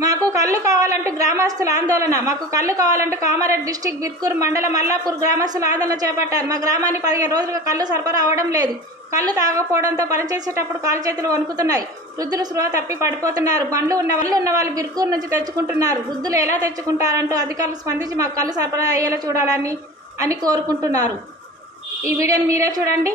మాకు కళ్ళు కావాలంటూ గ్రామస్తుల ఆందోళన. మాకు కళ్ళు కావాలంటూ కామారెడ్డి డిస్టిక్ బిర్కూర్ మండలం మల్లాపూర్ గ్రామస్తులు ఆందోళన చేపట్టారు. మా గ్రామానికి 15 రోజులుగా కళ్ళు సరఫరా అవడం లేదు. కళ్ళు తాగకపోవడంతో పనిచేసేటప్పుడు కాలు చేతులు వణుకుతున్నాయి. వృద్ధులు స్పృహ తప్పి పడిపోతున్నారు. బండ్లు ఉన్న వాళ్ళు బిర్కూర్ నుంచి తెచ్చుకుంటున్నారు. వృద్ధులు ఎలా తెచ్చుకుంటారంటూ అధికారులు స్పందించి మాకు కళ్ళు సరఫరా అయ్యేలా చూడాలని కోరుకుంటున్నారు. ఈ వీడియోని మీరే చూడండి.